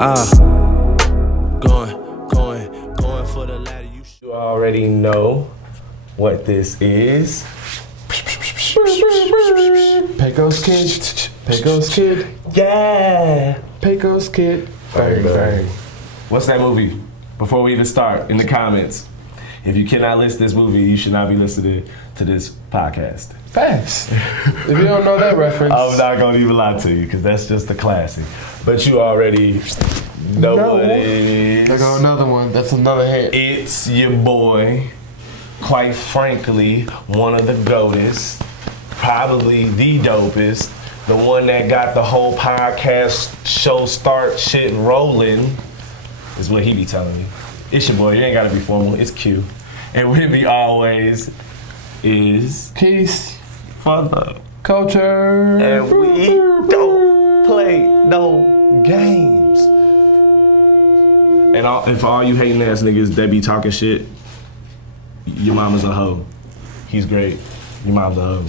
Going for the ladder. You already know what this is. Pecos Kid. Pecos Kid. Yeah. Pecos Kid. Bang, bang. What's that movie? Before we even start, in the comments. If you cannot list this movie, you should not be listening to this podcast. Facts. If you don't know that reference. I'm not going to even lie to you, because that's just a classic. But you already know what it is. There go another one. That's another hint. It's your boy, quite frankly, one of the GOATest, probably the dopest, the one that got the whole podcast show start shit rolling, is what he be telling me. It's your boy, you ain't gotta be formal, it's Q. And with me always is Peace for the culture. And we don't play no games. And for all you hating ass niggas that be talking shit, your mama's a hoe. He's great. Your mom's a hoe.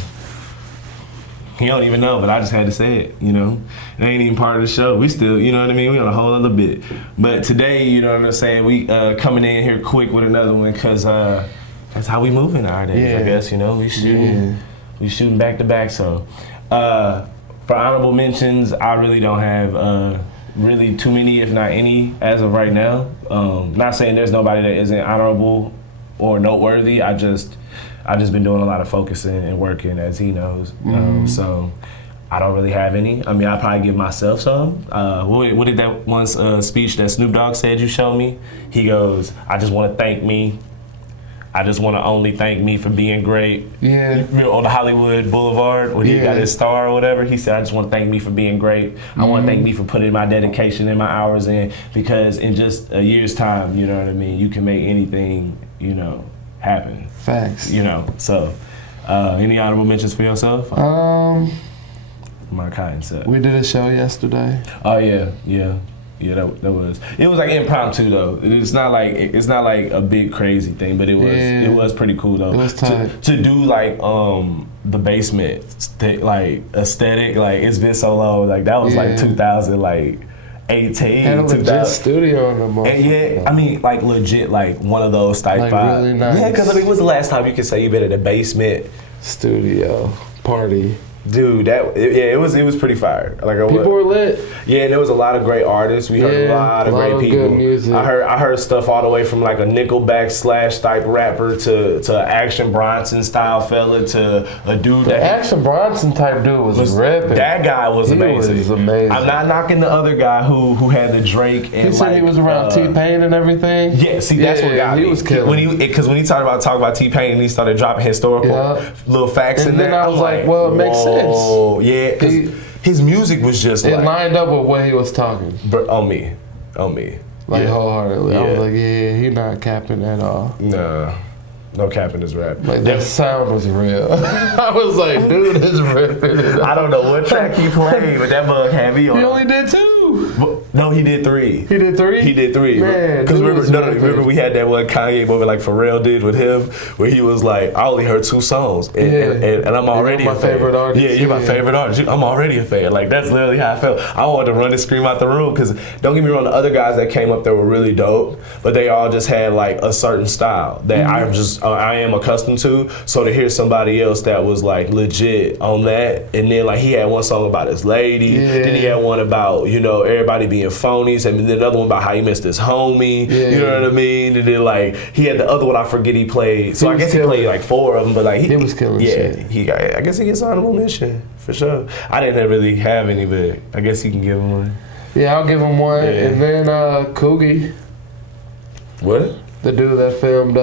He don't even know, but I just had to say it, you know? It ain't even part of the show. We still, you know what I mean? We on a whole other bit. But today, you know what I'm saying? We coming in here quick with another one, because that's how we moving nowadays, I guess, you know? We shooting back to back, so. For honorable mentions, I really don't have really too many, if not any, as of right now. Not saying there's nobody that isn't honorable or noteworthy. I've just been doing a lot of focusing and working, as he knows. So I don't really have any. I mean, I'll probably give myself some. What did that once speech that Snoop Dogg said you showed me? He goes, I just want to thank me. I just want to only thank me for being great. Yeah. On the Hollywood Boulevard, when he got his star or whatever, he said, I just want to thank me for being great. I want to thank me for putting my dedication and my hours in, because in just a year's time, you know what I mean, you can make anything, you know, happen. Facts. You know, so any honorable mentions for yourself? My kind set. We did a show yesterday. Oh yeah, that was. It was like impromptu though. It's not like a big crazy thing, but it was pretty cool though. It was tight. To do like the basement like aesthetic, like it's been so long. Like that was like 2018. Had a legit studio in the moment. And I mean, like legit, like one of those type like vibes. really nice. Yeah, because I mean, when's the last time you could say you been at a basement studio party? Dude, it was pretty fire. Like people were lit. Yeah, and there was a lot of great artists. We heard a lot of great people. Good music. I heard stuff all the way from like a Nickelback / type rapper to Action Bronson style fella to a dude the Action Bronson type dude was ripping. That guy was amazing. He was amazing. I'm not knocking the other guy who had the Drake and he said he was around T-Pain and everything. Yeah, see that's what got me. He was killing. Because when he talked about T-Pain and he started dropping historical little facts in there, and then I was like, well, it makes sense. Oh yeah, because his music was just it lined up with what he was talking. On me. Like wholeheartedly. I was like, he not capping at all. Nah, no capping his rap. Like that sound was real. I was like, dude, it's ripping. I don't know what track he played, but that bug had me on. He only did 2. No, he did 3. He did 3? He did 3. Man, because remember we had that one Kanye movie like Pharrell did with him, where he was like, I only heard 2 songs, and I'm already my favorite artist. Yeah, you're my favorite artist. I'm already a fan. Like that's literally how I felt. I wanted to run and scream out the room, because don't get me wrong, the other guys that came up there were really dope, but they all just had like a certain style that I am accustomed to. So to hear somebody else that was like legit on that, and then like he had one song about his lady, then he had one about, you know, everybody being phonies, and then another one about how he missed his homie, you know what I mean? And then like he had the other one I forget he played. So I guess he played like 4 of them, but like he was killing shit. I guess he gets honorable mention for sure. I didn't really have any, but I guess you can give him one. Yeah, I'll give him one. And then Coogie. What? The dude that filmed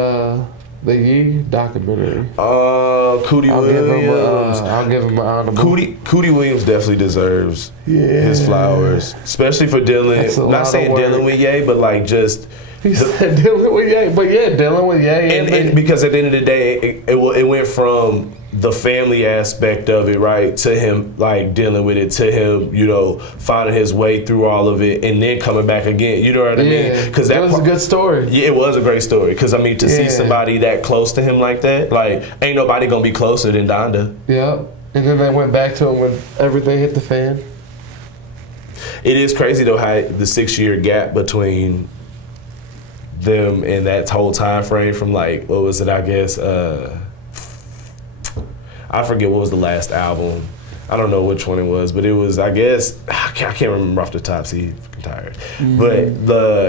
the Yee documentary. Cootie Williams. I'll give him an honorable. Cootie Williams definitely deserves his flowers, especially for dealing. Not saying dealing with Ye, but like just. He said dealing with Ye, but dealing with Ye. And because at the end of the day, it went from the family aspect of it, right, to him like dealing with it, to him, you know, finding his way through all of it, and then coming back again. You know what I mean? Because that was a good story. Yeah, it was a great story. Because I mean, to see somebody that close to him like that, like ain't nobody gonna be closer than Donda. Yeah, and then they went back to him when everything hit the fan. It is crazy though how the 6-year gap between them and that whole time frame from like, what was it? I guess I forget what was the last album. I don't know which one it was, but it was, I guess, I can't remember off the top. See, I'm tired. But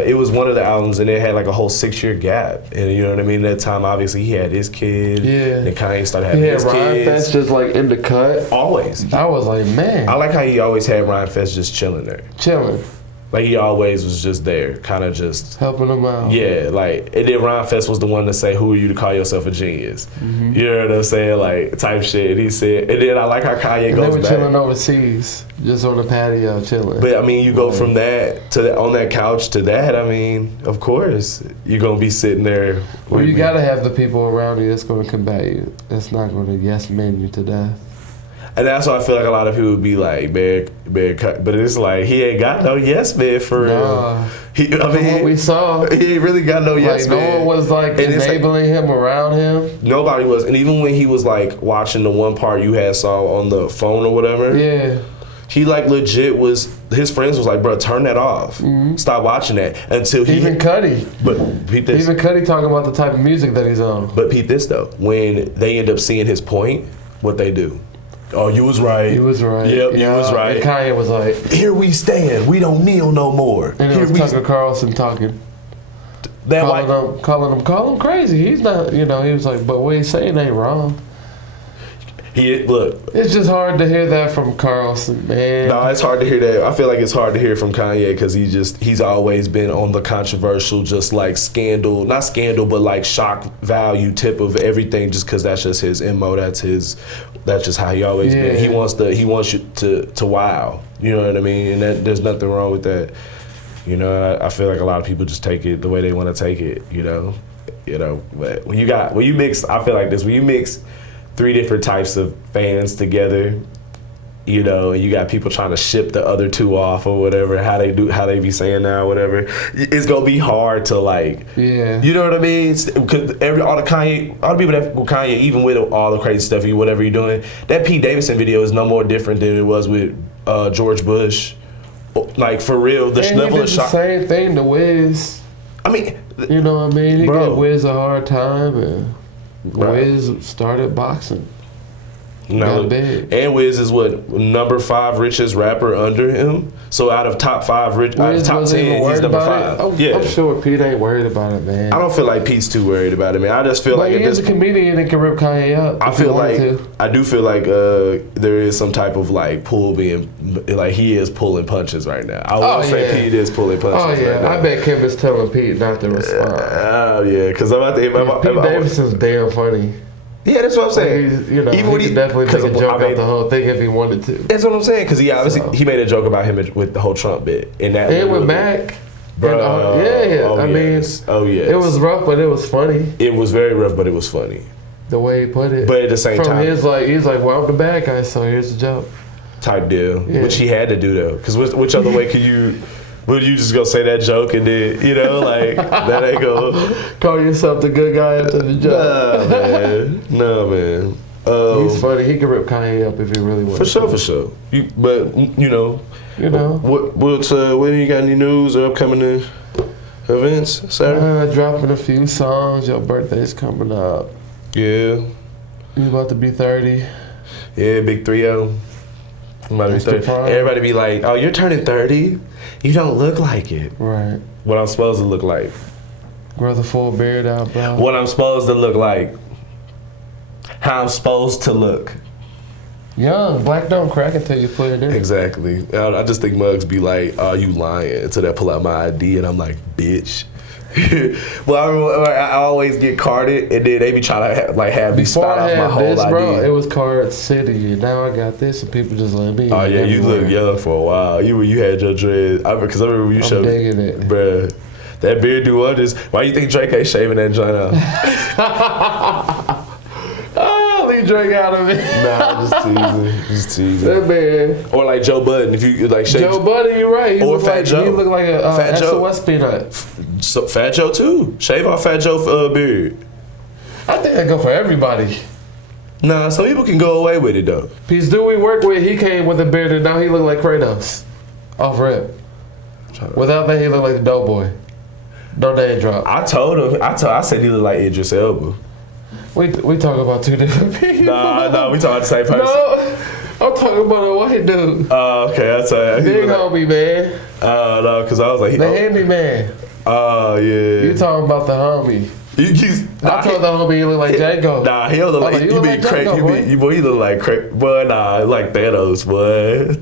it was one of the albums, and it had like a whole 6-year gap. And you know what I mean? That time, obviously, he had his kid. Yeah. And Kanye started having his Ryan kids. Fest just like in the cut. Always. I was like, man. I like how he always had Ryan Fest just chilling there. Chilling. Like he always was just there, kind of just helping them out. Yeah, like, and then Ryan Fest was the one to say, "Who are you to call yourself a genius?" You know what I'm saying, like type shit. And he said, and then I like how Kanye goes back. They were chilling overseas, just on the patio, chilling. But I mean, you go from that to on that couch to that. I mean, of course, you're gonna be sitting there. Well, you gotta have the people around you that's gonna combat you. That's not gonna yes man you to death. And that's why I feel like a lot of people would be like, man, but it's like, he ain't got no yes man for real. What we saw, he ain't really got no yes man. No one was like enabling him around him. Nobody was. And even when he was like watching the one part you had saw on the phone or whatever, he like legit was, his friends was like, bro, turn that off. Stop watching that. Until he... Even Cudi. But peep this. Even Cudi talking about the type of music that he's on. But peep this though. When they end up seeing his point, what they do? Oh, you was right. You was right. Yep, you was right. And Kanye was like, here we stand. We don't kneel no more. And it was Tucker Carlson talking. Call him crazy. He's not, he was like, but what he's saying ain't wrong. Look. It's just hard to hear that from Carlson, man. No, it's hard to hear that. I feel like it's hard to hear from Kanye because he's always been on the controversial, just like not scandal, but like shock value tip of everything. Just because that's just his MO. That's just how he always been. He wants you to wow. You know what I mean? And there's nothing wrong with that. I feel like a lot of people just take it the way they want to take it. But when you mix, I feel like this. When you mix 3 different types of fans together, and you got people trying to ship the other 2 off or whatever, how they be saying now, whatever. It's gonna be hard to like, you know what I mean? Because all the people that with Kanye, even with all the crazy stuff, whatever you're doing, that Pete Davidson video is no more different than it was with George Bush. Like for real, the level of shock. Same thing to Wiz. I mean, you know what I mean? He gave Wiz a hard time and. Wiz started boxing. And Wiz is what, number 5 richest rapper under him. So out of top 10, he's number 5. I'm sure Pete ain't worried about it, man. I don't feel like Pete's too worried about it, man. I just feel like he is a comedian that can rip Kanye up. I do feel like there is some type of like pull being, like he is pulling punches right now. I will say Pete is pulling punches. Right now. I bet Kim is telling Pete not to respond. Because I'm about to. Pete Davidson's damn funny. Yeah, that's what I'm saying. Even he could definitely make a joke about the whole thing if he wanted to. That's what I'm saying, because he made a joke about him with the whole Trump bit. And with Mac. Bro, it was rough, but it was funny. It was very rough, but it was funny. The way he put it. But at the same time. He's like, well, I'm the bad guy, so here's the joke. Type deal. Yeah. Which he had to do, though. Because which other way could you... Would you just go say that joke and then, like, that ain't go... Call yourself the good guy after the joke. No, man. He's funny. He can rip Kanye up if he really wants to. For sure. When you got any news or upcoming events, sir? Dropping a few songs. Your birthday's coming up. Yeah. You about to be 30. Yeah, big 3-0. I'm about to be 30. Everybody be like, oh, you're turning 30? You don't look like it. Right. What I'm supposed to look like. Grow the full beard out, bro. What I'm supposed to look like. How I'm supposed to look. Young. Black don't crack until you put it in. Exactly. I just think mugs be like, oh, you lying. Until they pull out my ID and I'm like, bitch. Well, I always get carded, and then they be trying to have me spout off my whole ID. Bro, it was Card City, and now I got this, and people just let me. Oh yeah, you look young for a while. You had your dreads. Because I remember when you showed me. I'm digging it, bruh. That beard do wonders. Why you think Drake ain't shaving that joint out? Leave Drake out of it. Nah, just teasing. That man. Or like Joe Budden, if you like shave. Joe Budden, you're right. Or Fat Joe. He look like a Fat SOS peanut. So Fat Joe too. Shave off Fat Joe beard. I think that go for everybody. Nah, some people can go away with it though. Peace dude we work with, he came with a beard and now he look like Kratos. Off rip. Without that, he looked like the dope boy. No name drop. I told him. I said he looked like Idris Elba. We talk about two different people. No, we talking about the same person. No, I'm talking about a white dude. Oh, okay, that's all. Big homie, man. No, because I was like... The handyman. Oh, yeah. You talking about the homie. I told the homie he look like Django. Nah, he don't look like... You be crazy. Boy, he look like crazy. Boy, nah, like Thanos, boy.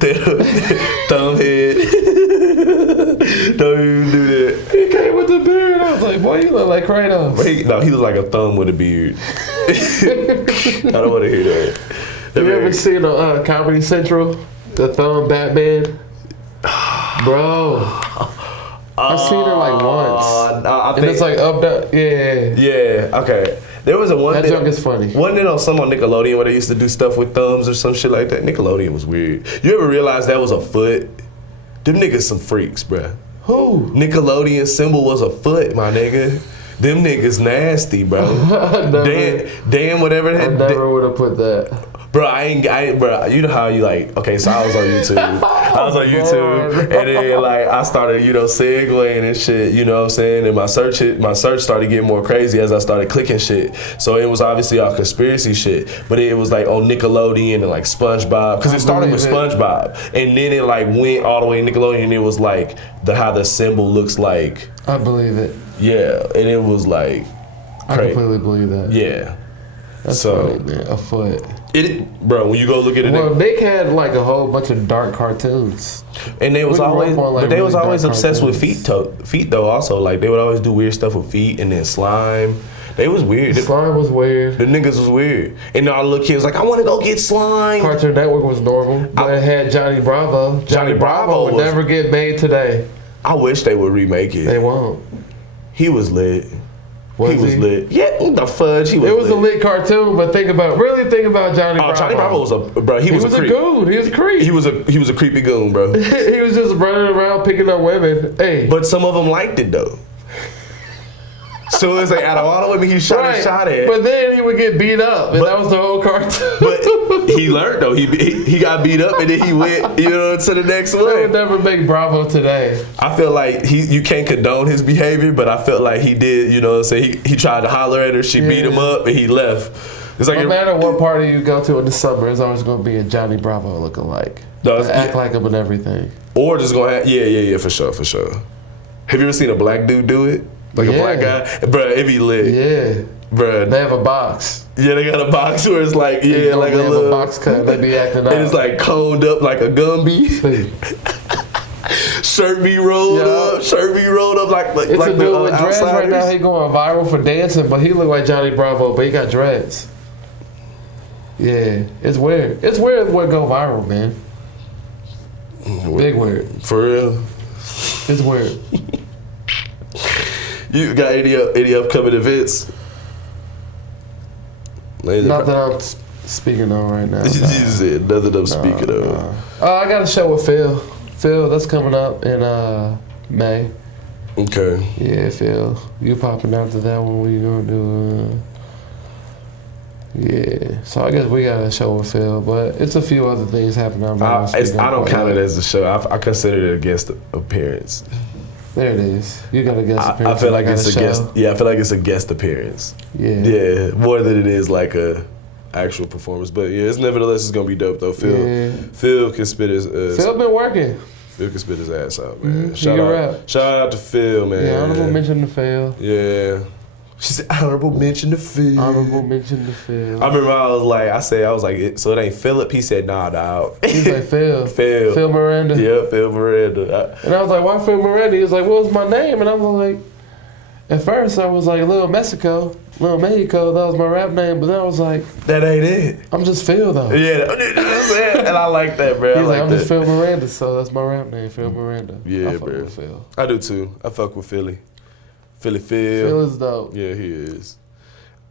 Thumbhead. Don't even do that. He came with the beard. I was like, boy, you look like Kratos. He look like a thumb with a beard. I don't want to hear that. You ever seen on Comedy Central, the thumb Batman? Bro. I've seen it like once. And it's like up, down. Yeah. Yeah, okay. There was a one. That joke is funny. Wasn't it on some on Nickelodeon where they used to do stuff with thumbs or some shit like that? Nickelodeon was weird. You ever realize that was a foot? Them niggas some freaks, bruh. Who? Nickelodeon symbol was a foot, my nigga. Them niggas nasty, bro. Dan, whatever. I never would have put that. Bro, bro, you know how you like, okay, so I was on YouTube. And then like I started, segueing and shit, you know what I'm saying? And my search started getting more crazy as I started clicking shit. So it was obviously all conspiracy shit, but it was like on Nickelodeon and like SpongeBob, because it started with SpongeBob. And then it like went all the way to Nickelodeon, and it was like how the symbol looks like. I believe it. Yeah, and it was like crazy. I completely believe that. Yeah. That's funny, man. A foot. Bro, when you go look at it. Well, Nick had like a whole bunch of dark cartoons. And they was always obsessed with feet though also. Like they would always do weird stuff with feet and then slime. They was weird. Slime was weird. The niggas was weird. And all the little kids like, I want to go get slime. Cartoon Network was normal. But it had Johnny Bravo. Johnny Bravo would never get made today. I wish they would remake it. They won't. He was lit. He was lit. Yeah, the fudge. He was. It was a lit cartoon, but think about Johnny Bravo. Johnny Bravo was he was a goon. He was a creep. He was a creepy goon, bro. He was just running around picking up women. Hey. But some of them liked it though. So it's like out of all the women he shot at. But then he would get beat up, and that was the whole cartoon. But he learned though. He got beat up, and then he went, to the next one. They would never make Bravo today. I feel like you can't condone his behavior, but I felt like he did. You know what I'm saying? He tried to holler at her, she beat him up, and he left. It's like no matter what party you go to in the summer, it's always going to be a Johnny Bravo lookalike. Act like him and everything. Or just going to yeah, for sure. Have you ever seen a black dude do it? Like a black guy? Bro, it be lit. Yeah. Bro. They have a box. Yeah, they got a box where it's like, like a little. A box cut. They be acting out. And it's like coned up like a Gumby. Shirt be rolled up like it's like a dude with dreads right now. He going viral for dancing, but he look like Johnny Bravo, but he got dreads. Yeah, it's weird. It's weird what go viral, man. Big weird. For real? It's weird. You got any upcoming events? Not that I'm speaking on right now. Nothing I'm speaking of. I got a show with Phil. Phil, that's coming up in May. Okay. Yeah, Phil. You popping out to that one? What you gonna do? Yeah. So I guess we got a show with Phil, but it's a few other things happening. I don't count it as a show. I consider it a guest appearance. There it is. You got a guest appearance. I feel like it's a guest. Yeah, I feel like it's a guest appearance. Yeah. Yeah, more than it is like a actual performance. But yeah, it's gonna be dope though. Phil can spit his. Phil been working. Phil can spit his ass out, man. Mm-hmm. Shout out to Phil, man. Yeah, honorable mention to Phil. Yeah. She said, honorable mention to Phil. Honorable mention to Phil. I remember I was like, so it ain't Philip? He said, nah, dog. He's like, Phil. Phil Miranda. Yeah, Phil Miranda. And I was like, why Phil Miranda? He was like, what was my name? And I was like, at first I was like, Little Mexico, that was my rap name. But then I was like, that ain't it. I'm just Phil, though. Yeah, and I like that, bro. He's like, I'm just Phil Miranda, so that's my rap name, Phil Miranda. Yeah, I fuck bro. with Phil. I do too. I fuck with Philly. Phil. Phil is dope. Yeah, he is.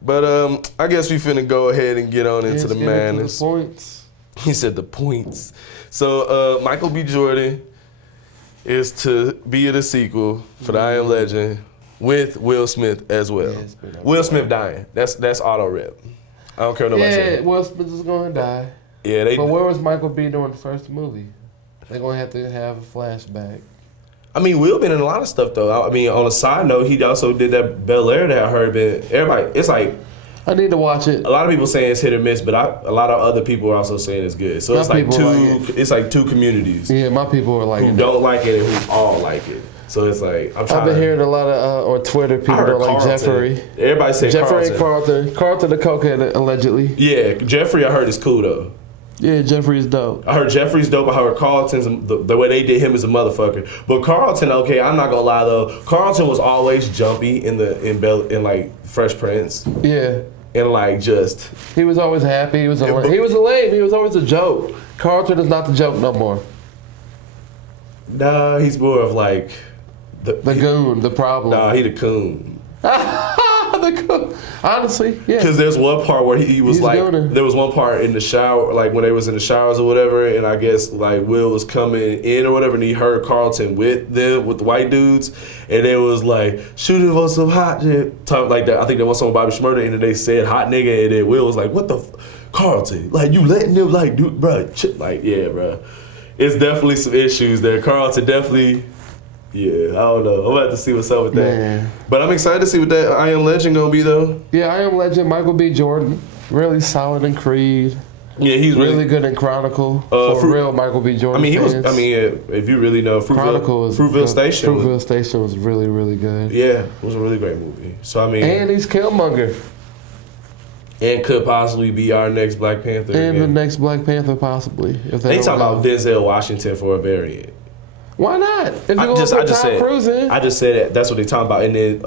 But I guess we finna go ahead and get on into the madness. The points. He said the points. So Michael B. Jordan is to be in a sequel for the I Am Legend with Will Smith as well. Yeah, Will Smith dying. That's auto rip. I don't care what nobody says. Yeah, Will Smith is gonna die. Yeah, But where was Michael B. during the first movie? They're gonna have to have a flashback. I mean, Will been in a lot of stuff though. I mean, on a side note, he also did that Bel Air that I heard. Been everybody, it's like I need to watch it. a lot of people saying it's hit or miss, but a lot of other people are also saying it's good. So it's like it's like two communities. Yeah, my people are like who don't like it and who all like it. So it's like I've been hearing a lot of on Twitter people don't like Jeffrey. Everybody say Jeffrey and Carlton. Carlton the cokehead allegedly. Yeah, Jeffrey I heard is cool though. Yeah, Jeffrey's dope. I heard Jeffrey's dope. I heard Carlton's the way they did him is a motherfucker. But Carlton, okay, I'm not gonna lie though. Carlton was always jumpy in like Fresh Prince. Yeah. And like just he was always happy. He was a lame. He was always a joke. Carlton is not the joke no more. Nah, he's more of like the goon, the problem. Nah, he the coon. Honestly, yeah. Because there's one part where he was there was one part in the shower, like when they was in the showers or whatever, and I guess like Will was coming in or whatever, and he heard Carlton with the white dudes, and it was like, shoot him on some hot shit, talk like that. I think there was some Bobby Shmurda, and then they said hot nigga, and then Will was like, what the Carlton? Like, you letting them like do, bro? Like, yeah, bro. It's definitely some issues there. Carlton definitely. Yeah, I don't know. I'm about to see what's up with that. Man. But I'm excited to see what that I Am Legend gonna be though. Yeah, I Am Legend, Michael B. Jordan. Really solid in Creed. Yeah, he's really good in Chronicle. For real, Michael B. Jordan. I mean, if you really know, Fruitville Station. Fruitville Station was really, really good. Yeah, it was a really great movie. So I mean, and he's Killmonger. And could possibly be our next Black Panther. And the next Black Panther, possibly. If they talk about Denzel Washington for a variant. Why not? If you I just said that. That's what they're talking about. And then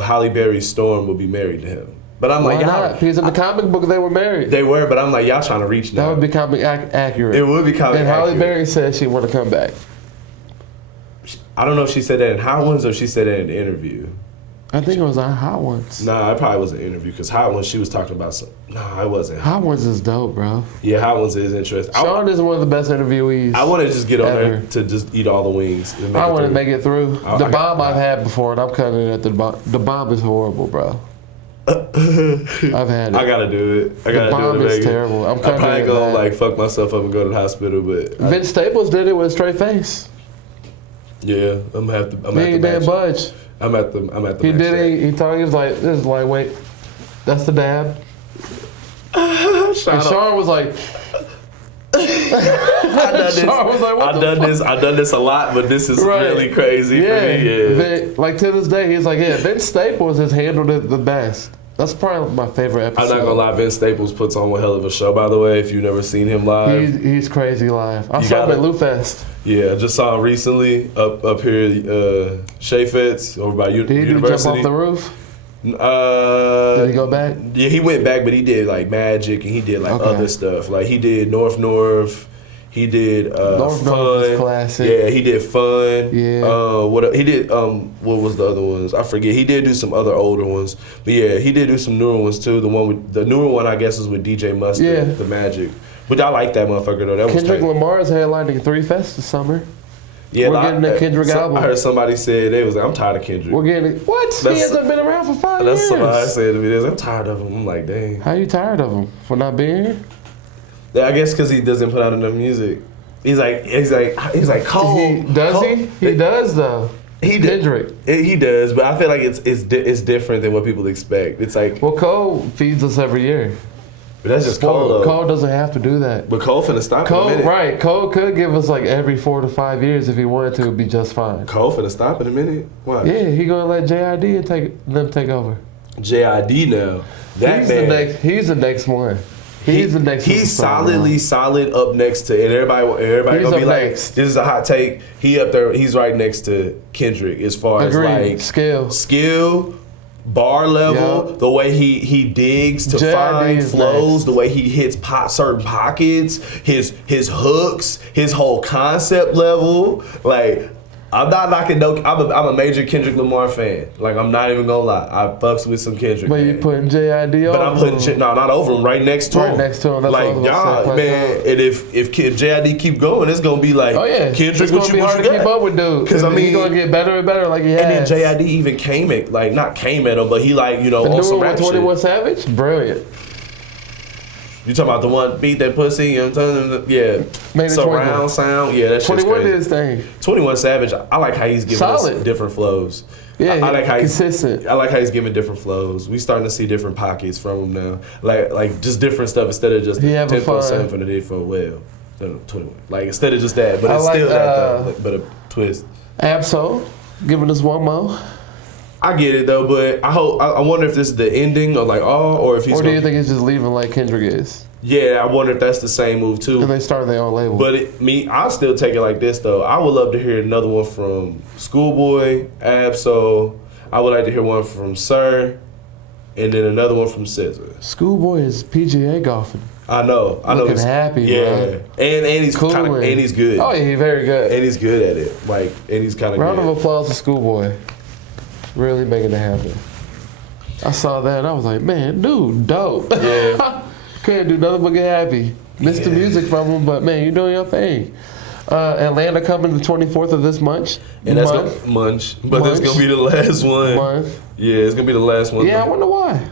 Halle Berry's Storm will be married to him. But I'm like, why not? Because in the comic book they were married. They were, but I'm like, y'all trying to reach now. That would be comic accurate. It would be comic accurate. And Halle Berry said she want to come back. I don't know if she said that in Hot Ones or she said that in the interview. I think it was on Hot Ones. Nah, it probably was an interview because Hot Ones she was talking about some. Nah, it wasn't. Hot Ones is dope, bro. Yeah, Hot Ones is interesting. Sean is one of the best interviewees. I want to just get on there to just eat all the wings. I want to make it through. The bomb I've had before, and I'm cutting it at the bomb. The bomb is horrible, bro. I've had it. I gotta do it. I gotta do it. The bomb is terrible. I'm probably gonna like fuck myself up and go to the hospital, but Vince Staples did it with a straight face. Yeah, I'm gonna have to. He ain't that budge. I'm at the. He did it. He told. He was like, "This is lightweight. That's the dab." And Sean was like, I've done this a lot, but this is really crazy for me. Yeah. Like to this day, he's like, yeah, Vince Staples has handled it the best. That's probably my favorite episode. I'm not gonna lie, Vince Staples puts on one hell of a show, by the way, if you've never seen him live. He's crazy live. I saw him at Lou Fest. Yeah, I just saw him recently up here Shea Feds over by University. Did he jump off the roof? Did he go back? Yeah, he went back, but he did like Magic and he did like other stuff. Like he did North. He did Fun. Classic. Yeah, he did Fun. Yeah. What he did? What was the other ones? I forget. He did do some other older ones, but yeah, he did do some newer ones too. The newer one I guess is with DJ Mustard, the Magic. But I like that motherfucker though. That Kendrick Lamar's headlining 3 fests this summer. Yeah, we're getting a Kendrick album. I heard somebody say they was like, I'm tired of Kendrick. We're getting what? He hasn't been around for 5 years. That's somebody said to me. I'm tired of him. I'm like, dang. How you tired of him for not being here? Yeah, I guess because he doesn't put out enough music. He's like Cole. Does he? He does though. Kendrick. He does, but I feel like it's different than what people expect. It's like Cole feeds us every year. But that's just Cole though. Cole doesn't have to do that. But Cole finna stop in a minute. Right. Cole could give us like every 4 to 5 years if he wanted to. It'd be just fine. Cole finna stop in a minute? Why? Yeah, he gonna let JID take over. JID now. He's the next one. He's the next. He's solid up next to, and everybody gonna be like, this is a hot take. He up there. He's right next to Kendrick as far as like skill, bar level, the way he digs to find flows, the way he hits certain pockets, his hooks, his whole concept level, like. I'm not knocking I'm a major Kendrick Lamar fan. Like I'm not even gonna lie, I fucks with some Kendrick. But you putting JID over? But I'm putting not over him, right next to him. Right next to him. That's like y'all, man. And if JID keep going, it's gonna be like, Kendrick, it's gonna be hard to keep up with, dude. Because I mean, he's gonna get better and better, like he has. And then JID even came at him, but he like the on some rap shit. 21 Savage, brilliant. You talking about the one beat that pussy? You know what I'm telling you? Yeah. Made it Surround sound. Yeah, that shit's 21 crazy. did his thing. 21 Savage. I like how he's giving us Solid. different flows. Yeah, I like how consistent. I like how he's giving different flows. We starting to see different pockets from him now. Like just different stuff instead of just He having 10.7 fun. for the day for well. No, 21. Like instead of just that, but I it's like, still that though. But a twist. Absol, giving us one more. I get it though, but I wonder if this is the ending or like or if he's. Or do you think he's just leaving like Kendrick is? Yeah, I wonder if that's the same move too. And they start their own label. But I'll still take it like this though. I would love to hear another one from Schoolboy, Absol. I would like to hear one from Sir, and then another one from SZA. Schoolboy is PGA golfing. I know. Looking happy, yeah. bro. And he's Cooling. and he's good. Oh yeah, he's very good. And he's good at it. Like, and he's kind of Round good. of applause to Schoolboy. Really making it happen. I saw that and I was like, man, dude, dope. Yeah. Couldn't do nothing but get happy. Missed the music from him, but man, you doing your thing. Atlanta coming the 24th of this month. And that's gonna but that's gonna be the last one. Month. Yeah, it's gonna be the last one. Yeah, I wonder why.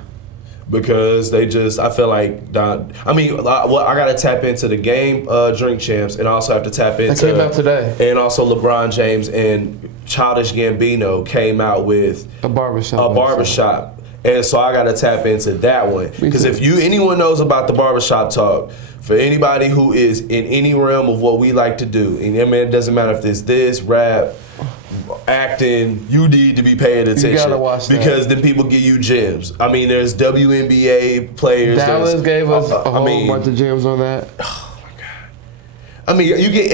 Because I feel like I gotta tap into the game Drink Champs, and I also have to tap into. That came out today. And also LeBron James and Childish Gambino came out with A barbershop. And so I gotta tap into that one. Because if anyone knows about the barbershop talk, for anybody who is in any realm of what we like to do, and I mean, it doesn't matter if it's this, rap, acting, you need to be paying attention. You gotta watch that. Because then people give you gems. I mean, there's WNBA players. Dallas gave us a whole bunch of gems on that. I mean, you get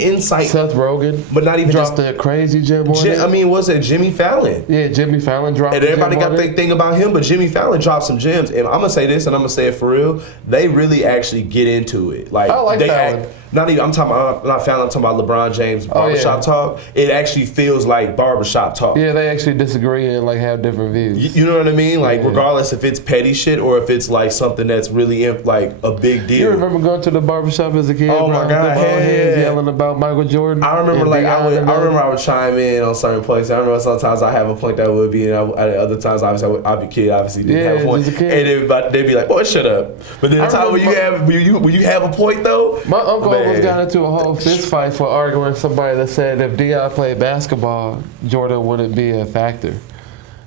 insight. Seth Rogen, but not even dropped a crazy gem on it. I mean, what's it? Jimmy Fallon. Yeah, Jimmy Fallon dropped. And everybody got their thing about him, but Jimmy Fallon dropped some gems. And I'm gonna say this, and I'm gonna say it for real. They really actually get into it. Like I like they Fallon. I'm talking about not Fallon. I'm talking about LeBron James barbershop talk. It actually feels like barbershop talk. Yeah, they actually disagree and like have different views. You know what I mean? Like regardless if it's petty shit or if it's like something that's really like a big deal. You remember going to the barbershop as a kid? Oh my God, heads yelling about Michael Jordan. I remember I would chime in on certain points. I remember sometimes I have a point that would be, and other times obviously I'd be a kid, obviously didn't have a point, and they'd be like, "Boy, shut up." But then the time when you have a point though, my uncle almost got into a whole fist fight for arguing somebody that said if Deion played basketball, Jordan wouldn't be a factor.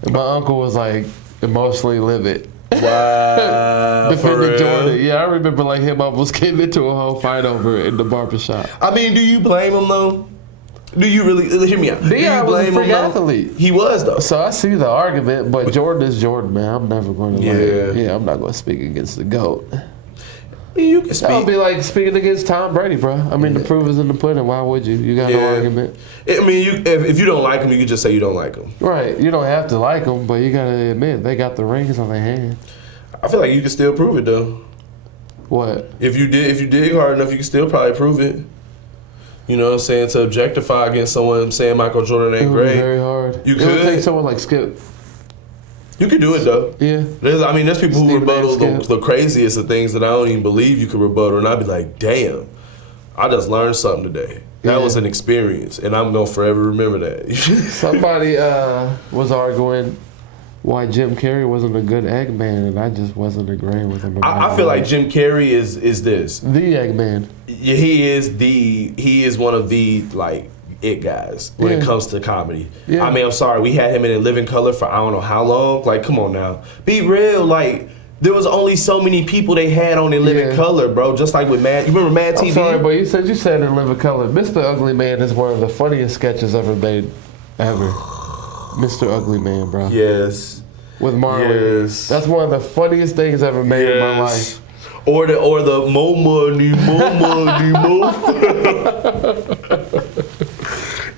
And my uncle was like emotionally livid. Wow. Defending Jordan. Yeah, I remember like him almost getting into a whole fight over it in the barbershop. I mean, do you blame him though? Do you really hear me out? Deion was a freak athlete. He was though. So I see the argument, but Jordan is Jordan, man. I'm never going to I'm not going to speak against the GOAT. You can speak. That would be like speaking against Tom Brady, bro. I mean, the proof is in the pudding. Why would you? You got no argument. I mean, if you don't like him, you can just say you don't like him. Right. You don't have to like them, but you got to admit they got the rings on their hand. I feel like you can still prove it though. What? If you dig hard enough, you can still probably prove it. You know what I'm saying? To objectify against someone saying Michael Jordan ain't great. Very hard. You It could would take someone like Skip. You could do it though. Yeah. There's people who rebuttal the craziest of things that I don't even believe you could rebuttal, and I'd be like, damn, I just learned something today. That was an experience, and I'm gonna forever remember that. Somebody was arguing why Jim Carrey wasn't a good Eggman, and I just wasn't agreeing with him. I feel like Jim Carrey is this. The Eggman. Yeah, he is one of the like it guys when it comes to comedy. Yeah. I mean, I'm sorry, we had him in Living Color for I don't know how long. Like, come on now, be real. Like, there was only so many people they had on in Living Color, bro. Just like with Mad. You remember Mad TV? I'm sorry, but you said in Living Color. Mr. Ugly Man is one of the funniest sketches ever made, ever. Mr. Ugly Man, bro. Yes. With Marley. Yes. That's one of the funniest things ever made in my life. Or the more money, more.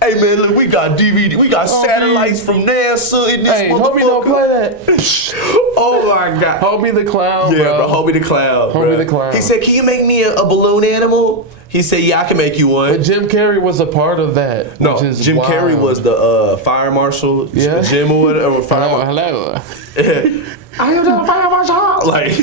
Hey man, look, we got DVD, we got satellites from NASA in this motherfucker. Homie, don't play that. Oh my God. Homie the Clown, yeah, bro. Homie the Clown, Homie the Clown. He said, can you make me a balloon animal? He said, yeah, I can make you one. But Jim Carrey was a part of that. No, which is Jim Carrey was the fire marshal. Yeah. Jim or whatever. Hello. I am the fire marshal. Like,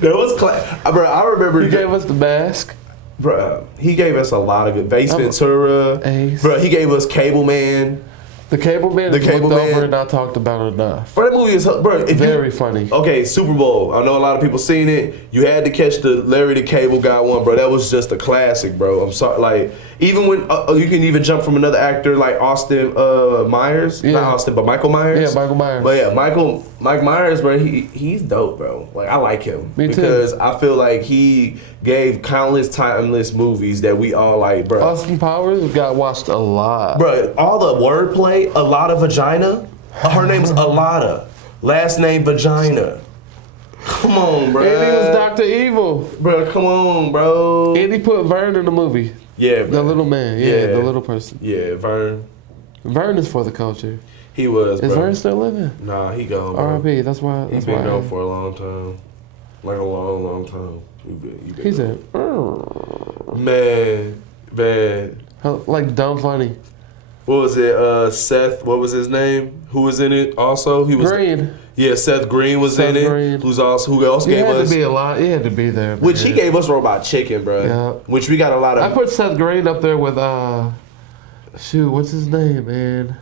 that was bro, I remember. He gave us the mask. Bro, he gave us a lot of good. Ace Ventura. Ace. Bro, he gave us Cable Man. The Cable Man is Cable looked Man. over and not talked about enough. Bro, that movie is Very funny. Okay, Super Bowl. I know a lot of people seen it. You had to catch the Larry the Cable Guy one, bro. That was just a classic, bro. I'm sorry, like even when you can even jump from another actor like Austin Myers, not Austin, but Michael Myers. Yeah, Michael Myers. But yeah, Mike Myers, bro. He's dope, bro. Like I like him Me too. because I feel like he gave countless timeless movies that we all like, bro. Austin Powers got watched a lot. Bro, all the wordplay, a lot of vagina. Her name's Alada. Last name Vagina. Come on, bro. And he was Dr. Evil. Bro, come on, bro. And he put Vern in the movie. Yeah, The bro. little man. Yeah, the little person. Yeah, Vern. Vern is for the culture. He was, Is bro. Vern still living? Nah, he gone, bro. R.I.P. That's why. He's That's been why. gone for a long time. Like a long, long time. He been He said, Man. like dumb funny. What was it? Seth, what was his name? Who was in it also? He was Green. Yeah, Seth Green was Seth in it. Green. Who else He gave had us? to be a lot. He had to be there. Man. Which he gave us Robot Chicken, bro. Yeah. Which we got a lot of. I put Seth Green up there with what's his name, man?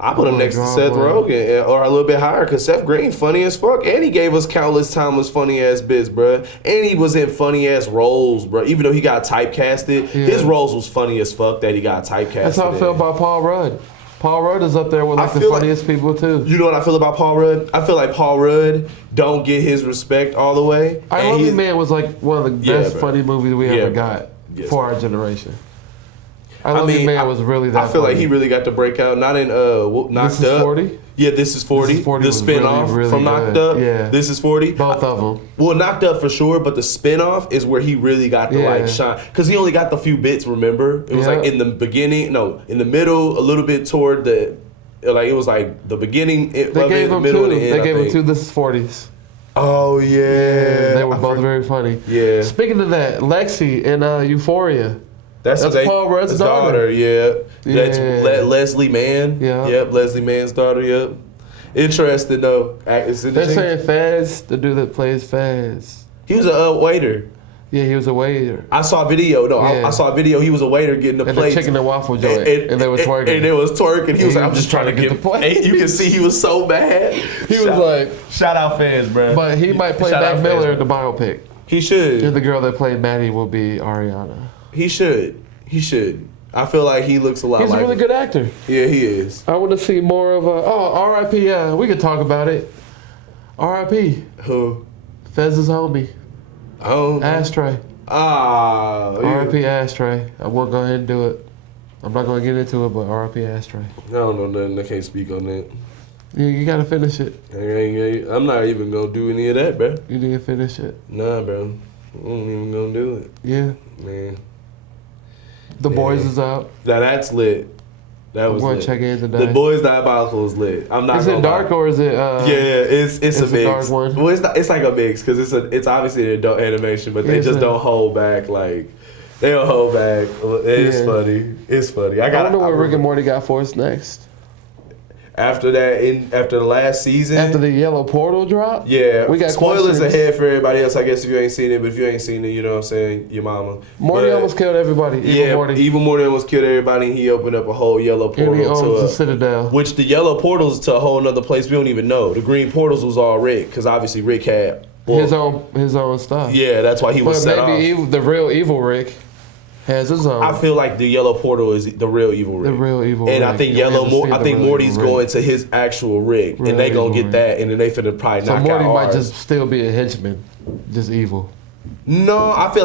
I put him next to Seth Rogen, or a little bit higher, because Seth Green funny as fuck, and he gave us countless timeless funny ass bits, bro. And he was in funny ass roles, bro. Even though he got typecasted, his roles was funny as fuck that he got typecasted. That's how I feel about Paul Rudd. Paul Rudd is up there with like the funniest people too. You know what I feel about Paul Rudd? I feel like Paul Rudd don't get his respect all the way. I Love You Man was like one of the best funny movies we ever got for our generation. I Love You Man was really that. I feel funny. like he really got to break out. Not in Knocked This is Up. 40? Yeah, This is 40. This is 40 the was spinoff really, really from Knocked good. Up. Yeah. This is 40. Both of them. Well, Knocked Up for sure, but the spinoff is where he really got to like shine. Because he only got the few bits, remember? It was like in the beginning, in the middle, a little bit toward the, like it was like the beginning, They gave him two. They gave him two This is 40s. Oh, yeah. They were both very funny. Yeah. Speaking of that, Lexi in Euphoria. That's Paul Rudd's daughter. Yeah. That's Yeah. Leslie Mann. Yeah. Yep, Leslie Mann's daughter, yep. Interesting, though. They're saying Faz, the dude that plays Faz. He was a waiter. Yeah, he was a waiter. I saw a video. No, I saw a video. He was a waiter getting the plates. The chicken and waffle joint. And they were twerking. And they was twerking. He was like, I'm just trying to get the plate. You can see he was so mad. He was like... Shout out Faz, bro. But he might play Mac Miller in the biopic. He should. And the girl that played Maddie will be Ariana. He should. I feel like he looks a lot like... He's a really good actor. Yeah, he is. I want to see more of R.I.P. We could talk about it. R.I.P. Who? Fez's homie. Oh. Ashtray. R.I.P. Ashtray. I won't go ahead and do it. I'm not going to get into it, but R.I.P. Ashtray. I don't know nothing. I can't speak on that. Yeah, you got to finish it. I'm not even going to do any of that, bro. You need to finish it. Nah, bro. I ain't even going to do it. Yeah. Man. The Boys is out. Now that's lit. That was I'm going lit. to check in today. The Boys Diabolical is lit. I'm not. Is it dark or is it? Yeah, it's a mix. Dark one? Well, it's like a mix because it's obviously an adult animation, but they just don't hold back. Like they don't hold back. It's funny. It's funny. I wonder what Rick and Morty got for us next. After that, after the last season, after the yellow portal drop, yeah, we got spoilers questions. ahead for everybody else. I guess if you ain't seen it, but if you ain't seen it, you know what I'm saying, your mama. Morty almost killed everybody. Evil Morty almost killed everybody. He opened up a whole yellow portal and he owns to the Citadel, which the yellow portals to a whole nother place we don't even know. The green portals was all Rick because obviously Rick had his own stuff. Yeah, that's why he was set off. Maybe the real evil Rick has his own. I feel like the yellow portal is the real evil Rick. The real evil and Rick. I think Morty's going to his actual Rick, and they gonna get that, and then they finna probably knock out So Morty might ours. just still be a henchman, just evil. No, I feel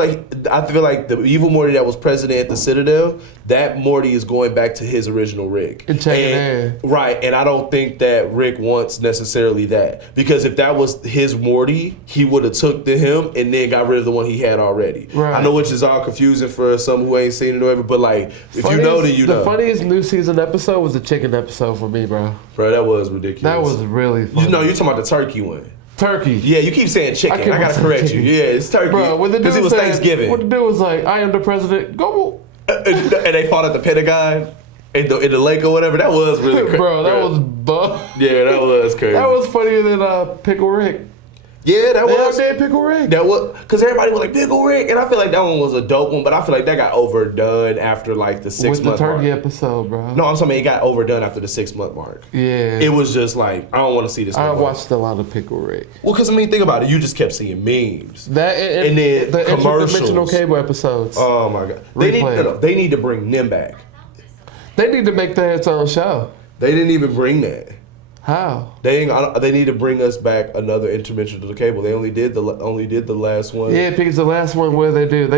like the evil Morty that was president at the Citadel, that Morty is going back to his original Rick. And checking in. Right, and I don't think that Rick wants necessarily that. Because if that was his Morty, he would have took to him and then got rid of the one he had already. Right. I know which is all confusing for some who ain't seen it or whatever, but like, if you know, then you know. The funniest new season episode was the chicken episode for me, bro. Bro, that was ridiculous. That was really funny. You know, you're talking about the turkey one. Turkey. Yeah, you keep saying chicken. I gotta correct you. Yeah, it's turkey. Bro, because it was Thanksgiving. What the dude was like, I am the president. Go. And they fought at the Pentagon in the lake or whatever. That was really crazy. Bro, that was buff. Yeah, that was crazy. That was funnier than Pickle Rick. Yeah, that was. They Pickle Rick. That was because everybody was like Pickle Rick, and I feel like that one was a dope one, but I feel like that got overdone after like the 6 month with the turkey mark. episode, bro. No, I'm saying it got overdone after the 6 month mark. Yeah, It was just like I don't want to see this. I no more. watched a lot of Pickle Rick. Well, because I mean, think about it. You just kept seeing memes. That And then the commercials. interdimensional cable episodes. Oh my god, they need to bring them back. They need to make that its own show. They didn't even bring that. How? They need to bring us back another intervention to the cable. They only did the last one. Yeah, because the last one where they did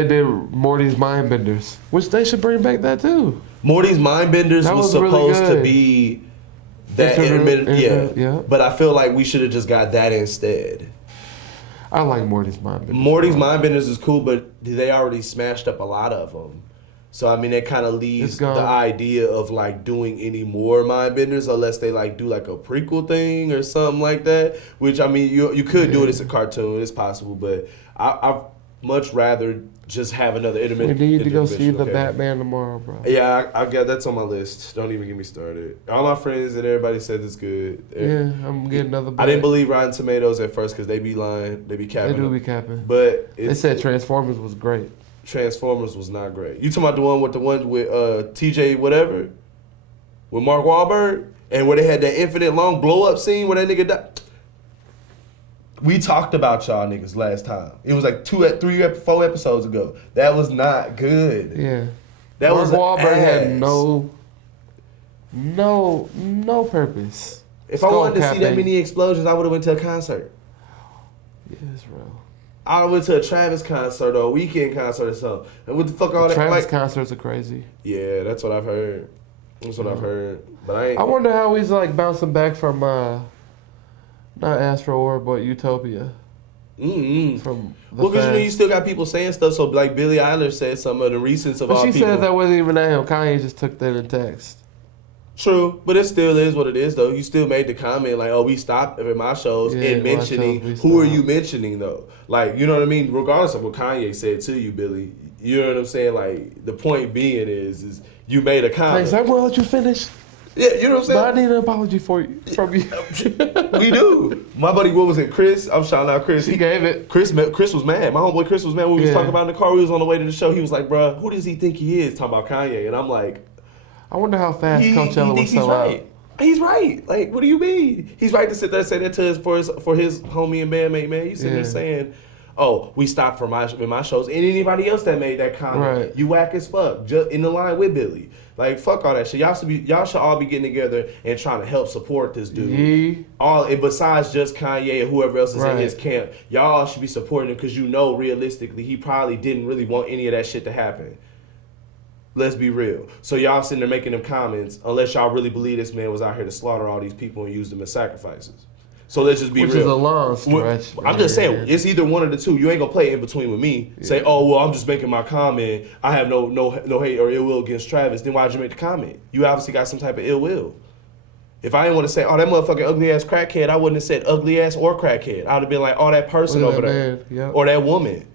Morty's Mindbenders, which they should bring back that too. Morty's Mindbenders was really supposed to be that intermittent, yeah. But I feel like we should have just got that instead. I like Morty's Mindbenders. Morty's Mindbenders is cool, but they already smashed up a lot of them. So I mean, that kind of leaves the idea of like doing any more Mindbenders unless they like do like a prequel thing or something like that. Which I mean, you could do it as a cartoon, it's possible, but I'd much rather just have another intermittent. We need to go see the Batman tomorrow, bro. Yeah, I got that's on my list. Don't even get me started. All my friends and everybody said it's good. Yeah, I'm getting another. I didn't believe Rotten Tomatoes at first because they be lying, they be capping. They do be capping. But they said Transformers was great. Transformers was not great. You talking about the one with TJ whatever? With Mark Wahlberg? And where they had that infinite long blow up scene where that nigga died? We talked about y'all niggas last time. It was like 4 episodes ago. That was not good. Yeah. That Mark was Wahlberg had no purpose. If I wanted to see that many explosions, I would have went to a concert. Yeah, it's real. I went to a Travis concert or a Weekend concert or something. And what the fuck all that? Travis concerts are crazy. Yeah, that's what I've heard. That's what I've heard. But I wonder how he's like bouncing back from not Astro World, but Utopia. From because you still got people saying stuff. So like Billie Eilish said some of the recents of all people. But she said that wasn't even at him. Kanye just took that in text. True, but it still is what it is, though. You still made the comment, like, oh, we stopped at my shows and mentioning, who are you mentioning, though? Like, you know what I mean? Regardless of what Kanye said to you, Billy, you know what I'm saying? Like, the point being is you made a comment. Thanks, I'm going to let you finish. Yeah, you know what I'm saying? But I need an apology from you. We do. My buddy, what was it, Chris? I'm shouting out Chris. He gave it. Chris was mad. My homeboy Chris was mad when we was talking about in the car. We was on the way to the show. He was like, bruh, who does he think he is? Talking about Kanye. And I'm like, I wonder how fast Coachella will sell out. He's right. Like, what do you mean? He's right to sit there and say that to for his homie and bandmate, man. You sitting there saying, oh, we stopped for my shows. And anybody else that made that comment, you whack as fuck. Just in the line with Billy. Like, fuck all that shit. Y'all should all be getting together and trying to help support this dude. And besides just Kanye and whoever else is in his camp, y'all all should be supporting him because you know realistically he probably didn't really want any of that shit to happen. Let's be real. So y'all sitting there making them comments unless y'all really believe this man was out here to slaughter all these people and use them as sacrifices. So let's just be real. Which is a long stretch. I'm just saying, it's either one of the two. You ain't gonna play in between with me. Say, oh well, I'm just making my comment. I have no hate or ill will against Travis. Then why'd you make the comment? You obviously got some type of ill will. If I didn't want to say, oh, that motherfucking ugly ass crackhead, I wouldn't have said ugly ass or crackhead. I'd have been like, oh, that person over there, or that woman.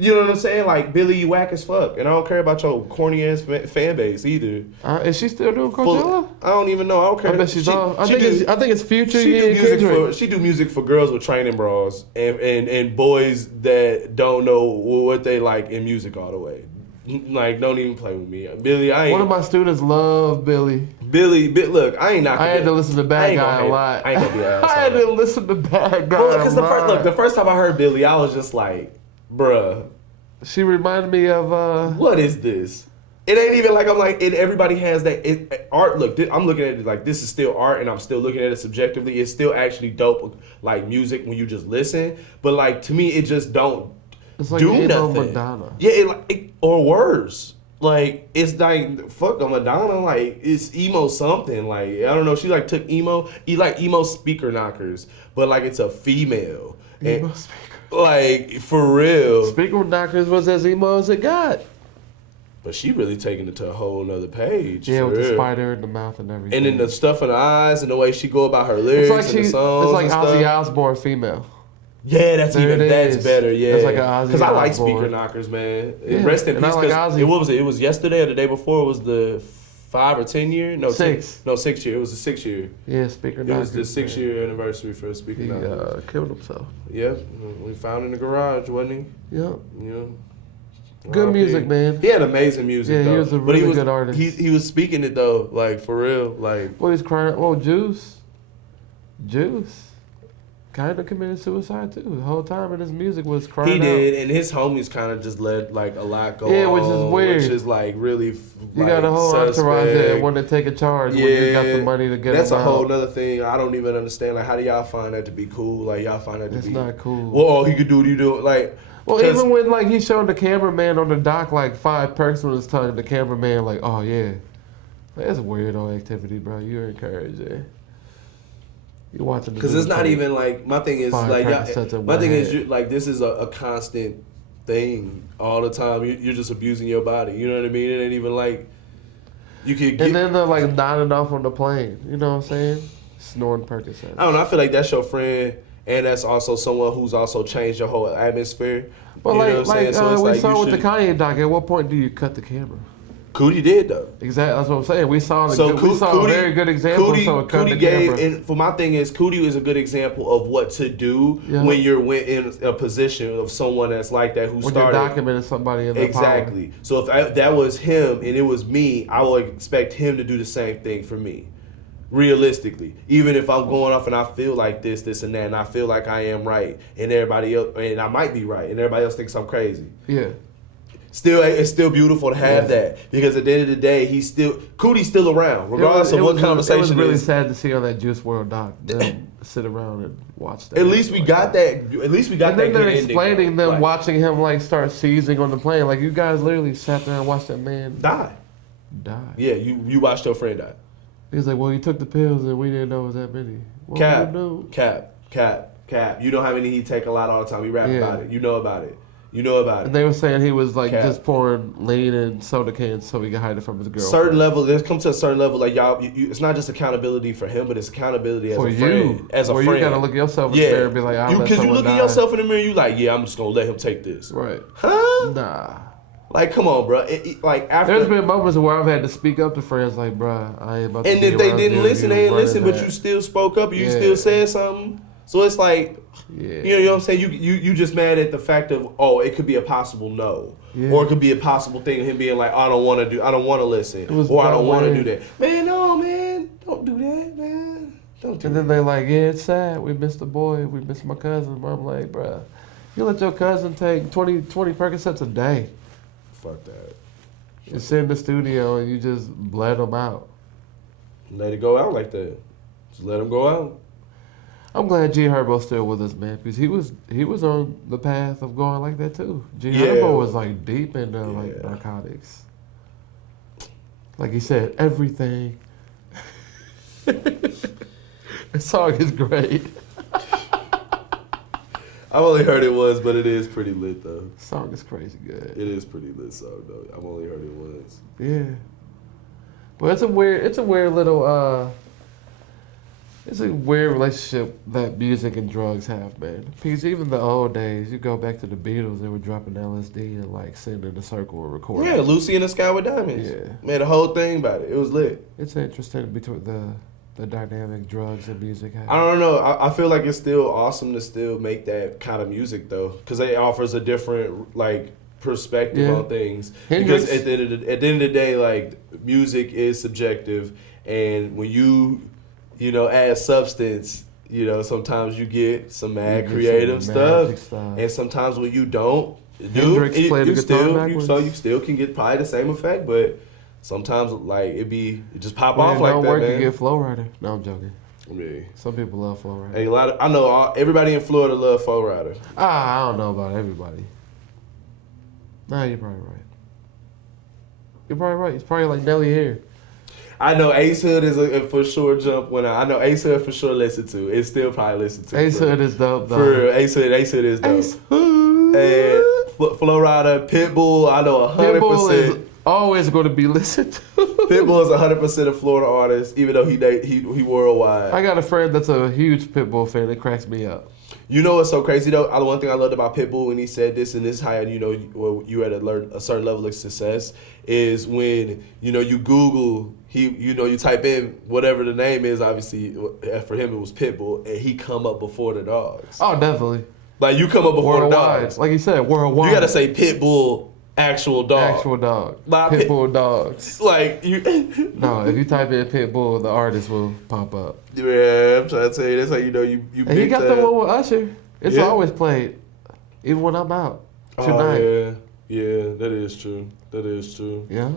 You know what I'm saying? Like, Billy, you whack as fuck. And I don't care about your corny ass fan base either. Is she still doing Coachella? I don't even know. I don't care. I bet she's on. I think it's Future. She do music for girls with training bras and boys that don't know what they like in music all the way. Like, don't even play with me. Billy, one of my students love Billy. Look, I ain't knocking. I had to listen to Bad Guy a lot. I ain't gonna be an asshole. I had to listen to Bad Guy. Well, because the first time I heard Billy, I was just like, bruh. She reminded me of what is this? It ain't even like I'm like everybody has that art. Look, I'm looking at it like this is still art, and I'm still looking at it subjectively. It's still actually dope, like music when you just listen. But like to me, it just don't do nothing. Madonna. Yeah, or worse. Like it's like fuck a Madonna. Like it's emo something. Like I don't know. She like took emo. Emo speaker knockers, but like it's a female. Emo speaker. Like, for real. Speaker knockers was as emo as it got. But she really taking it to a whole nother page. Yeah, with the spider in the mouth and everything. And then the stuff in the eyes and the way she go about her lyrics and the songs. It's like Ozzy Osbourne female. Yeah, that's better. Yeah, it's like an Ozzy because I like speaker knockers, man. Yeah. Rest in peace. Like Ozzy. It was yesterday or the day before. It was the 5 or 10 year? No, 6. 6 year. It was a 6 year. Yeah, Speaker It Knocker. was the 6-year anniversary for Speaker He Knocker. killed himself. Yep, we found in the garage, wasn't he? Yep. You know. Good music, man. He had amazing music. Yeah, though. he was a really good artist. He was speaking it though, like for real, like. Well, he's crying. Oh, Juice kind of committed suicide too. The whole time, and his music was crying. He did, and his homies kind of just let like a lot go. Yeah, which is weird. Which is like really. You got a whole entourage that want to take a charge when you got the money to get. That's them a whole out. nother thing. I don't even understand. Like, how do y'all find that to be cool? Like, y'all find that to It's be. not cool. Well, he could do what you do. Like. Well, even when like he showed the cameraman on the dock like 5 perks on his tongue, the cameraman like, oh yeah, that's weirdo activity, bro. You're encouraged, yeah. You watching because it's not even like my thing is like my thing is like this is a constant thing all the time. You're just abusing your body. You know what I mean? It ain't even like you could. Get, and then they're like nodding off on the plane. You know what I'm saying? Snoring Percocets. I don't know. I feel like that's your friend. And that's also someone who's also changed your whole atmosphere. But you like, know what I'm saying? So it's we like saw with the Kanye doc, at what point do you cut the camera? Cootie did though. Exactly, that's what I'm saying. We saw Cootie, a very good example. Cootie gave, and for my thing is, Cootie is a good example of what to do when you're in a position of someone that's like that who started. You're documenting somebody in their power. So if that was him and it was me, I would expect him to do the same thing for me. Realistically, even if I'm going off and I feel like this, and that, and I feel like I am right, and everybody else, and I might be right, and everybody else thinks I'm crazy. Yeah. Still, it's still beautiful to have that because at the end of the day, Cootie's still around, regardless of what conversation. It was really sad to see on that Juice WRLD doc them sit around and watch that. At least we got that. At least we got that. And then they're explaining them like, watching him like start seizing on the plane. Like you guys literally sat there and watched that man die. Yeah, you watched your friend die. He's like, well, he took the pills and we didn't know it was that many. Well, Cap. You know how many he take a lot all the time. He rap about it. You know about it. And they were saying he was like just pouring lean and soda cans so he could hide it from his girlfriend. Certain level, there's come to a certain level, like y'all, it's not just accountability for him, but it's accountability as for a friend. As a friend. You gotta look yourself in the mirror and be like, because you look at yourself in the mirror, you like, yeah, I'm just gonna let him take this. Right. Huh? Nah. Like, come on, bro. Like after, there's been moments where I've had to speak up to friends, like, bro, I ain't about to. And if they didn't listen, they didn't listen, but you still spoke up. You still said something. So it's like, you know what I'm saying? You just mad at the fact of, oh, it could be a possible no, or it could be a possible thing of him being like, I don't want to listen, or I don't want to do that. Man, no, man, don't do that, man. Don't do and then they like, yeah, it's sad. We missed the boy. We missed my cousin. But I'm like, bro, you let your cousin take 20 Percocets a day. Fuck that. You sit in the studio and you just bled them out. Let it go out like that. Just let them go out. I'm glad G Herbo's still with us, man, because he was on the path of going like that too. G Herbo was like deep into like narcotics. Like he said, everything. The song is great. I've only heard it once, but it is pretty lit though. The song is crazy good. It is pretty lit song though. I've only heard it once. Yeah. But it's a weird little it's a weird relationship that music and drugs have, man. Because even the old days, you go back to the Beatles, they were dropping LSD and like sitting in a circle and recording. Yeah, Lucy in the Sky with Diamonds. Yeah. Made a whole thing about it. It was lit. It's interesting between the dynamic drugs and music have. I don't know. I feel like it's still awesome to still make that kind of music though, because it offers a different like perspective on things. Hendrix. Because at the end of the day, like music is subjective, and when you add substance, sometimes you get some mad creative stuff, and sometimes when you don't you still can get probably the same effect, but sometimes like it just pop off like that, man. You get Flow Rider. No, I'm joking. Yeah. Some people love Flow Rider. Hey, I know everybody in Florida love Flow Rider. I don't know about everybody. Nah, you're probably right. It's probably like Nelly here. I know Ace Hood is a for sure jump winner. I know Ace Hood for sure listen to. It's still probably listen to. Ace Hood is dope though. For real, Ace Hood is dope. Ace Hood. And Flow Rider, Pitbull, I know 100%. Pitbull is always going to be listened to. Pitbull is 100% a Florida artist, even though he worldwide. I got a friend that's a huge Pitbull fan. It cracks me up. You know what's so crazy though? The one thing I loved about Pitbull when he said this, and this is how you at a certain level of success, is when you Google you type in whatever the name is. Obviously, for him it was Pitbull, and he come up before the dogs. Oh, definitely. Like you come up before worldwide. the dogs. Like you said, worldwide. You gotta say Pitbull, actual dog. Actual dog. Like, Pitbull dogs. Like you. No, if you type in Pitbull, the artist will pop up. Yeah, I'm trying to tell you. That's how you know you. And he got that. the one with Usher. It's Yeah. always played, even when I'm out tonight. Oh yeah, that is true. That is true. Yeah.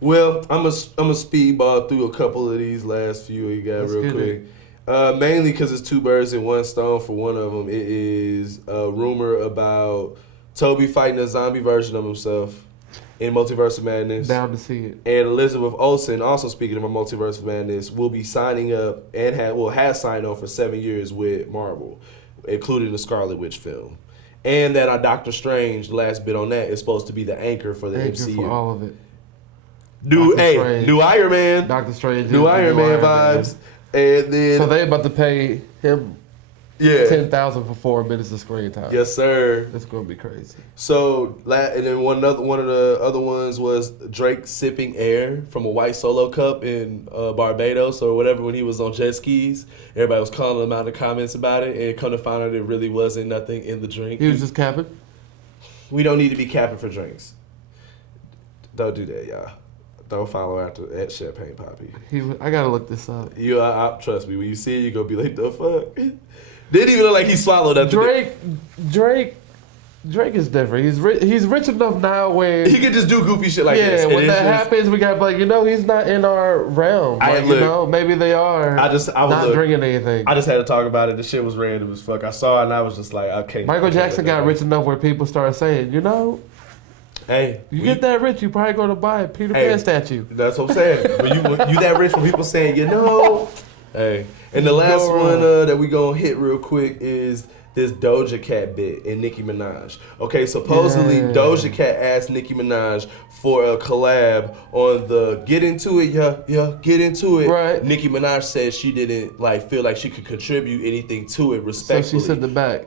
Well, I'm a speedball through a couple of these last few we got real quick. Mainly because it's two birds in one stone. For one of them, it is a rumor about Toby fighting a zombie version of himself in Multiverse of Madness. Down to see it. And Elizabeth Olsen, also speaking of a Multiverse of Madness, will be signing up and has signed on for 7 years with Marvel, including the Scarlet Witch film. And that our Doctor Strange, the last bit on that, is supposed to be the anchor for the MCU. For all of it. New Iron Man. Doctor Strange. New Iron Man vibes. And then so they about to pay him $10,000 for 4 minutes of screen time. Yes, sir. That's gonna be crazy. So, and then one of the other ones was Drake sipping air from a white Solo cup in Barbados or whatever when he was on jet skis. Everybody was calling him out in the comments about it, and come to find out it really wasn't nothing in the drink. He was just capping. We don't need to be capping for drinks. Don't do that, y'all. Don't follow after at Champagne Poppy. I gotta look this up. Trust me. When you see it, you gonna be like, the fuck. Didn't even look like he swallowed that. Drake is different. He's rich enough now where he can just do goofy shit like this. Yeah, when that happens, we got like he's not in our realm. Maybe they are. I was not drinking anything. I just had to talk about it. The shit was random as fuck. I saw it and I was just like, okay. Michael Jackson got rich enough where people started saying, hey, you get that rich, you probably going to buy a Peter Pan statue. That's what I'm saying. When you that rich, when people saying, hey. And the last one that we gonna hit real quick is this Doja Cat bit and Nicki Minaj. Okay, supposedly Doja Cat asked Nicki Minaj for a collab on the Get Into It, Get Into It. Right. Nicki Minaj said she didn't feel like she could contribute anything to it respectfully. So she sent it back.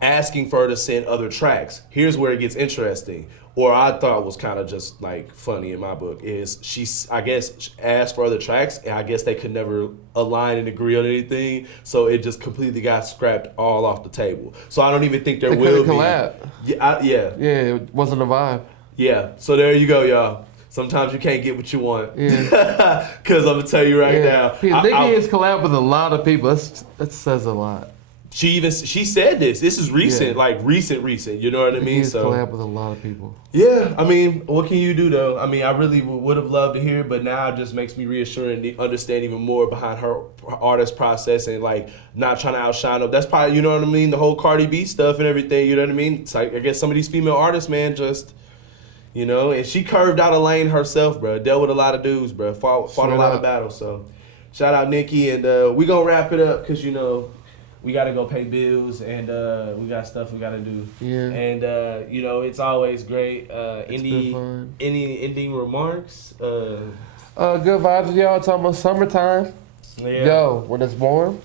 Asking for her to send other tracks. Here's where it gets interesting, or I thought was kind of just funny in my book, is she, I guess, asked for other tracks, and I guess they could never align and agree on anything, so it just completely got scrapped all off the table. So I don't even think there will be. Collab. Yeah, it wasn't a vibe. Yeah, so there you go, y'all. Sometimes you can't get what you want. Yeah. Because I'm going to tell you right now. Nicki has collabed with a lot of people. That says a lot. She said this. This is recent, recent. You know what I mean? He's collab with a lot of people. Yeah, I mean, what can you do though? I mean, I really would have loved to hear it, but now it just makes me reassured and understand even more behind her artist process and not trying to outshine her. That's probably, you know what I mean, the whole Cardi B stuff and everything. You know what I mean? It's I guess some of these female artists, man, just. And she curved out a lane herself, bro. Dealt with a lot of dudes, bro. Fought a lot of battles. So, shout out Nicki, and we gonna wrap it up because we gotta go pay bills and we got stuff we gotta do. Yeah. And it's always great. Any ending remarks? Good vibes, y'all. It's almost summertime. Yeah. Yo, when it's warm,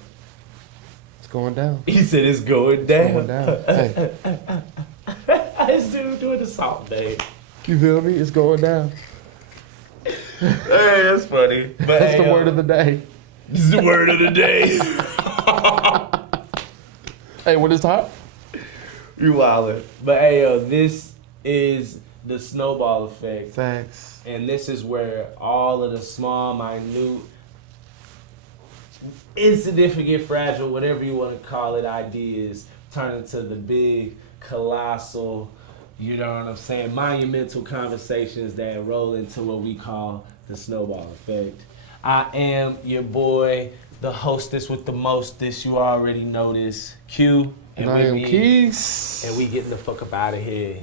it's going down. He said it's going down. It's going down. Hey. This dude doing the salt day. You feel me? It's going down. Hey, that's funny. But that's the word of the day. This is the word of the day. Hey, when it's hot? You wildin'. But hey, this is the Snowball Effect. Thanks. And this is where all of the small, minute, insignificant, fragile, whatever you want to call it, ideas turn into the big, colossal, you know what I'm saying, monumental conversations that roll into what we call the Snowball Effect. I am your boy, the hostess with the mostest. You already know this. Q. And I am Keys. And we getting the fuck up out of here.